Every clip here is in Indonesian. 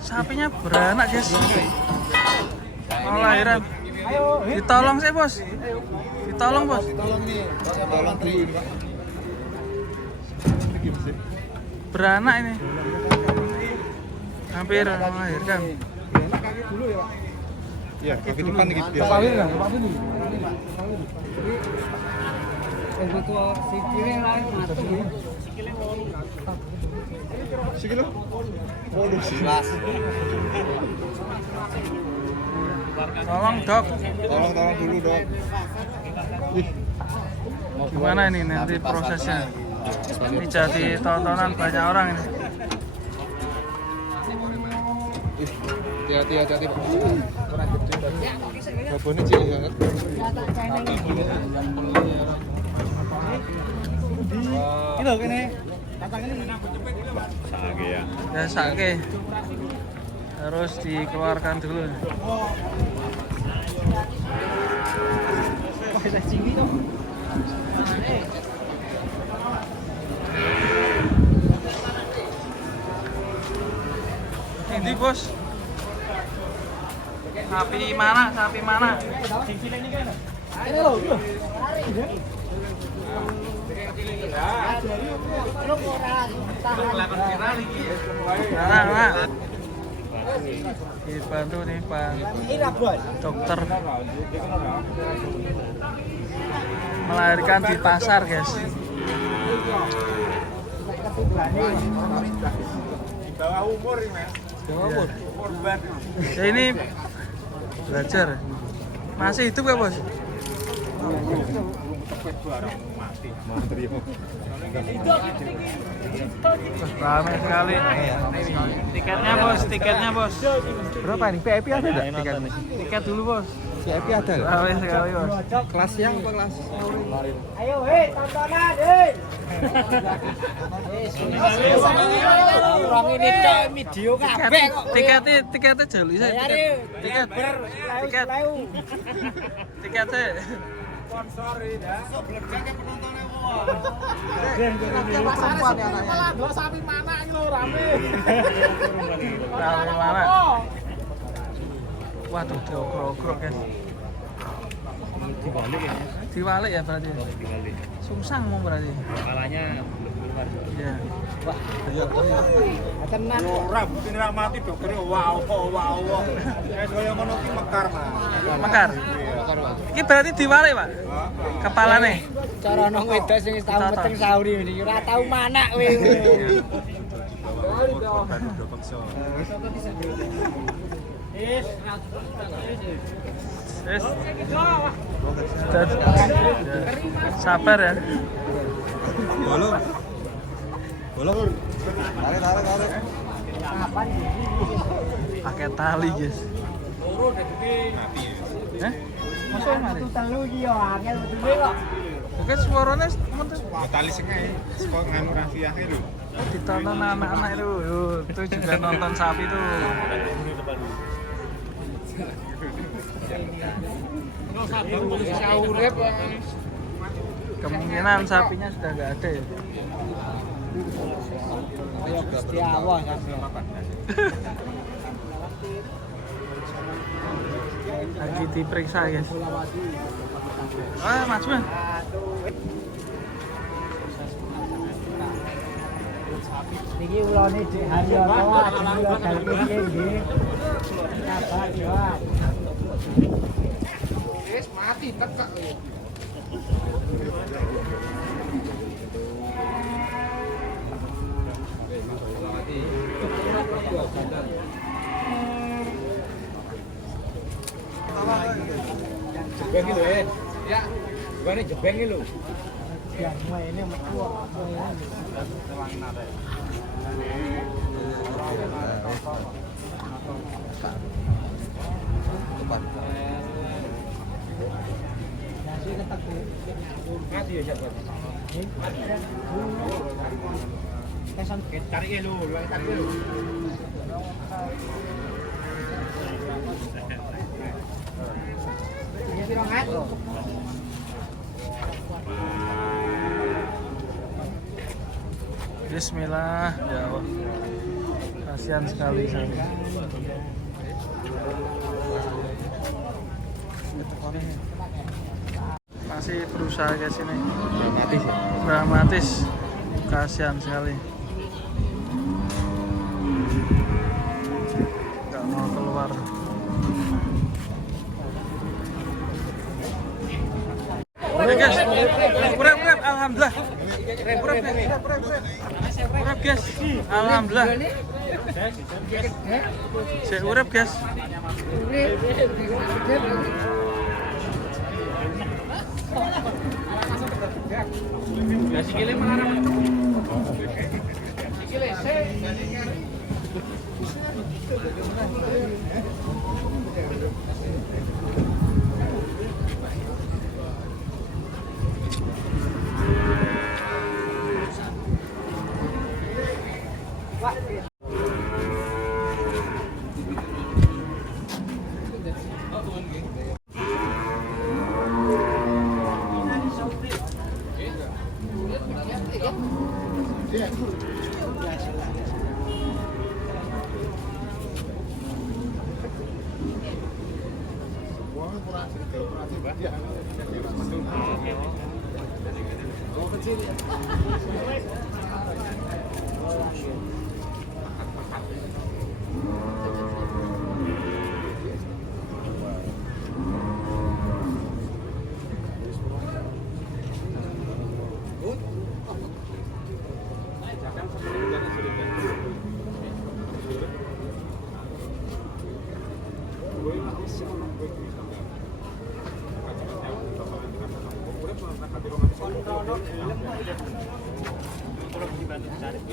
Sapinya beranak, guys. Mau lahiran. Ditolong sih, Bos. Ditolong, Bos. Tolong nih, tolong dulu ini, Pak. Beranak ini. Hampir melahirkan. Enak kaki dulu ya, Pak. Iya, kaki depan nih biasa. Pak Win, Pak Win. Tua sikile lain matu. Sikile. Waduh, 11. Tolong, Dok. Tolong dulu, Dok. Ih. Gimana ini nanti prosesnya? Ini jadi tontonan banyak orang ini. Hati-hati, Pak. Babonnya cilik banget. Ini loh kene. Sake ya. Ya, sake. Harus dikeluarkan dulu. Ini, Bos. Sapi mana? Sapi mana? Ini loh. Nah. Dibantu nih Pak dokter melahirkan di pasar, guys. Di bawah umur ini, Mas. Bawah umur. Korban. Ya, ini belajar. Masih hidup ya, Bos? Ramai sekali. Tiketnya, Bos. Tiketnya, Bos. Berapa ini? VIP ada enggak tiketnya? Tiket dulu, Bos. VIP ada enggak? Ramai sekali, Bos. Kelas yang apa kelas? Ayo, tontonan, Orang ini cok video kabeh kok. Tiketnya jeli saya. Tiketnya. Sponsor ini. Sapi mana ini lo rame. Rame mana? Waduh, diogrok-ogrok, guys. Dibalik ya? Diwalik ya berarti. Dibalik. Sungsang mau berarti. Kepalanya belum keluar. Iya. Tenan. Ora bukti nek mati doktere wow. Nek koyo ngono ki mekar, Mas. Mekar. Iki berarti diwalik, Pak. Kepalane. Cara nang wedok sing tau meteng sauri iki ora tau manak kowe. Yes. Sabar ya. Bolong. Tarik. Pakai tali, guys. Masuk mari. Telu iki yo angel betule kok. Oke, suaranya mentus. Tali sing ae. Kok nganu rafiahe lho. Ditonton anak-anak itu. Tuh juga nonton sapi tuh. Kemungkinan sapinya sudah nggak ada ya. Ayo Gusti Allah sampeyan. Lagi diperiksa, guys. Maju ya. Niki ulane Dik Haryoto ajeng dal piye nggih. Sabar yo. Wis mati tekak. Jebeng lho, ya. Gua jebeng lho. Ya, ini metu. Tarik lho, tarik lho. Bismillah, ya Allah. kasihan sekali saya. Masih berusaha guys ini. Dramatis, kasihan sekali. Gak mau keluar. Oke guys, urep alhamdulillah. Urep guys, alhamdulillah. Saya urep guys.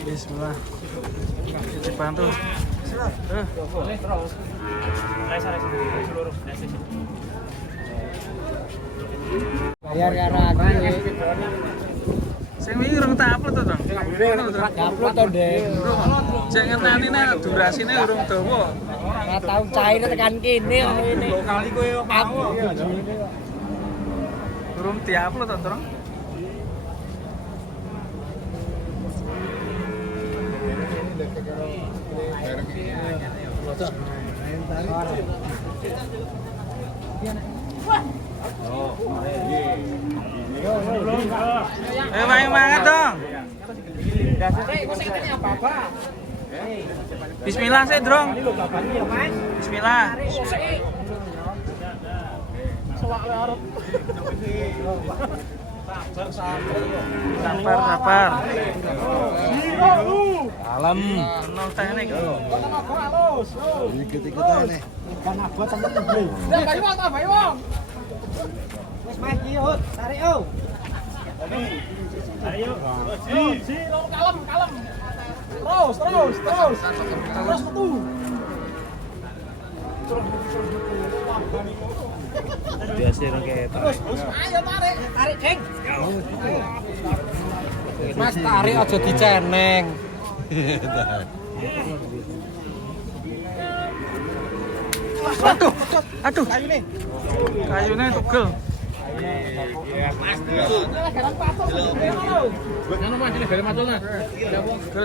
Bismillah. Dibantu. Bayar karo aku. Sing wingi urung tak upload to, Dong. Upload to, Dek. Cek ngenteni nek durasine urung dawa. Ora tau cair tekan kene ngene. Kali kowe mau. Urung diupload to, Dong. Main banget dong. Bismillah sih, Drong. Bismillah. Sabar. Alam. Nol teknik. Ikut-ikutan nih. Kan abot temen iki. Bayu wong. Wis main iki, Hut. Tarik, oh. Ayo. Si, kalem. Terus metu. Biasa kayak Terus, ayo tarik, Deng. Mas tarik aja diceneng. Aduh. Kayunya tugel.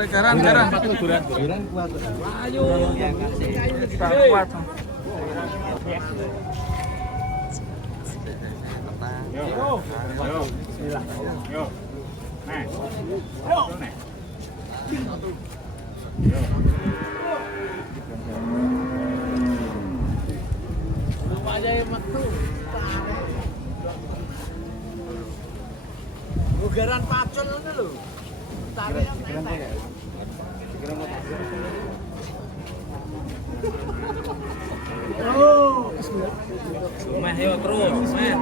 Garan. Ayo. Kuat. Yo. Nah. Ugaran pacul ngono lho. Tarik entek. Meh yo terus, meh.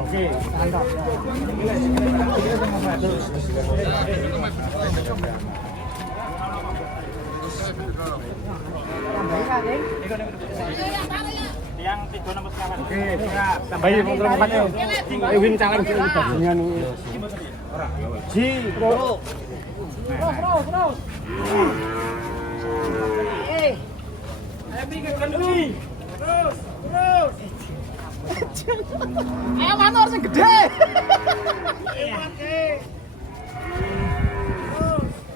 Oke, tangkap. Yang 3 nomor sekarang. Oke, siap. Tambahin nomor 4 yo. Ayo wing calon dengan Ji, terus. Ayo bikin kenduri. Terus. Mana harus gede.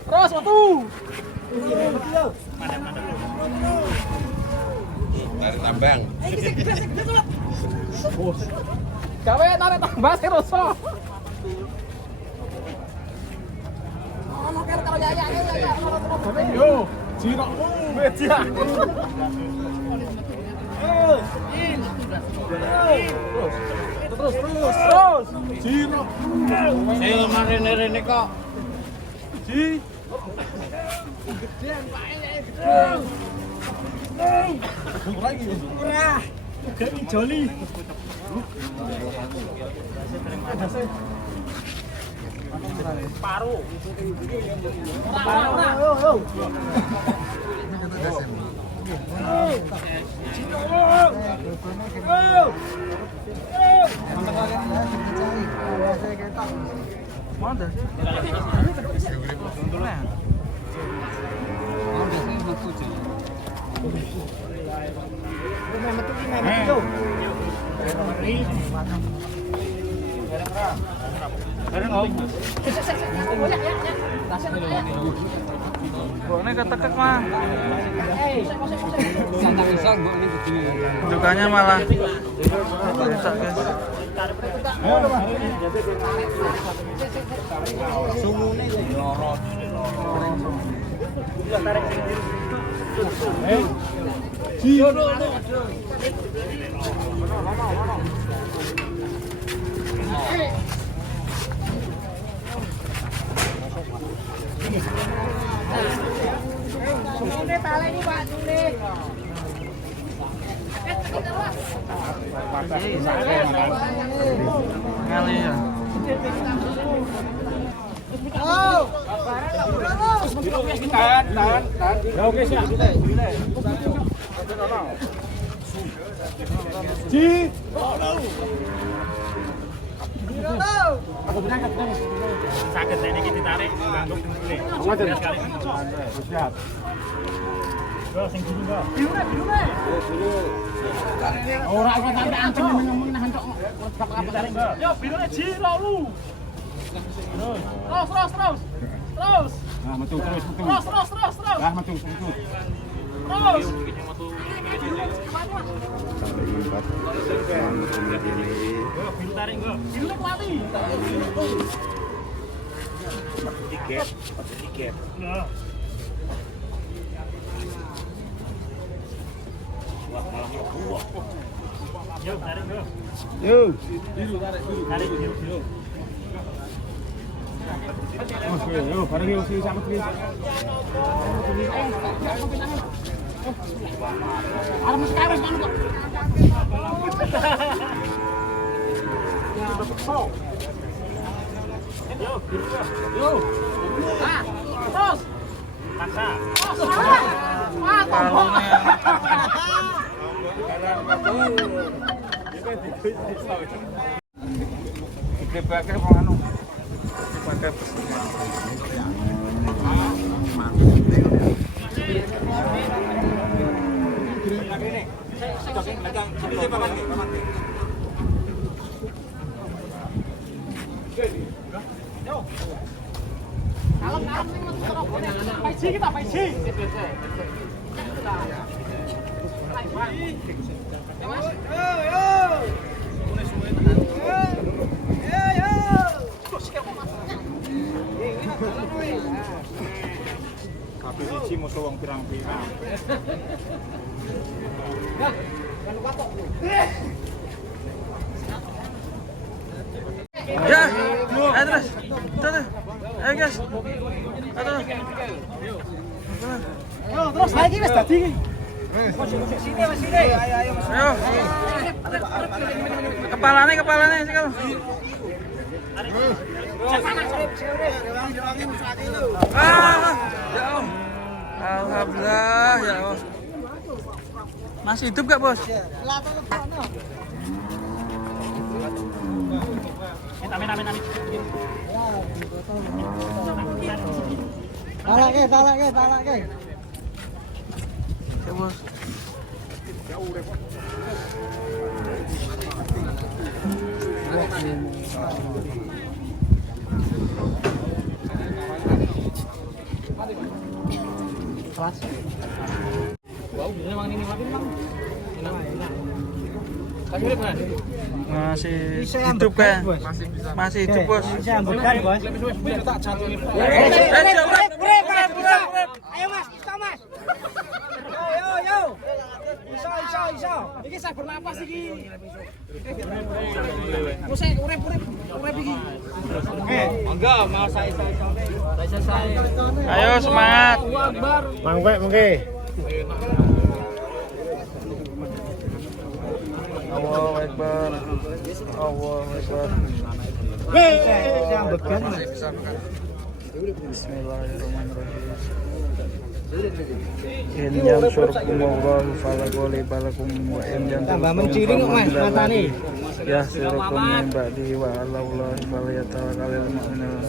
Terus waktu. Tarik tambang. Gawe tarik tambah sih rasa. Yo, jirokmu media. Terus. Jirok. Saya marene kok. Ji. Murah. Gak joli. Paru. Mana? Boknya ketekek mah. Dukanya malah. Rusak guys. Sungune lorot. Sungune tali ini Pak, sungune. Ngali ya. Tahan. Ya oke siap. Ji. Aku berangkat. Sakit ini kita tarik, ngangguk dulu. Siap. Yo sing dulu enggak. Biru. Ora aku sampe ancem ngomong nahan tok. Tarik enggak? Yo birune jiro lu. Terus. Nah, metu terus. Terus. Lah metu. Terus. Biru tarik enggak? Biru mati. Tiket. Nah. Yo, tarik enggak? Yo. Biru tarik. Biru. Yo, bareng yo sing sama iki. Arep mesti kawes kan kok. Yo, biru. Yo. Ah, terus. Paksa. Kalungnya. Dipakai mau anu. Pakai Kabeh siji musuh wong pirang-pirang. ya, terus. Ayo guys. Terus lagi wis dadi iki. Ayo. Kepalanya sekali. Ya Allah. Alhamdulillah ya Allah. Masih hidup gak bos? Amin. Talak ke. Ya bos. Masih hidup kan? Masih hidup bos. Bisa ambekan bos. Ayo mas, bisa mas. Yo. Iso. Iki saya bernapas iki. Urip iki. Enggak, mau saya. Ayo semangat. Mangke. Allahu Akbar. Saya ambekan mas. Bismillahirrahmanirrahim. In yansurkumullahu fala ghaliba lakum wa in Tambah menciring kok mas matane. ya sirukum min ba'di wa 'alallahi falyatawakkalul mu'minun.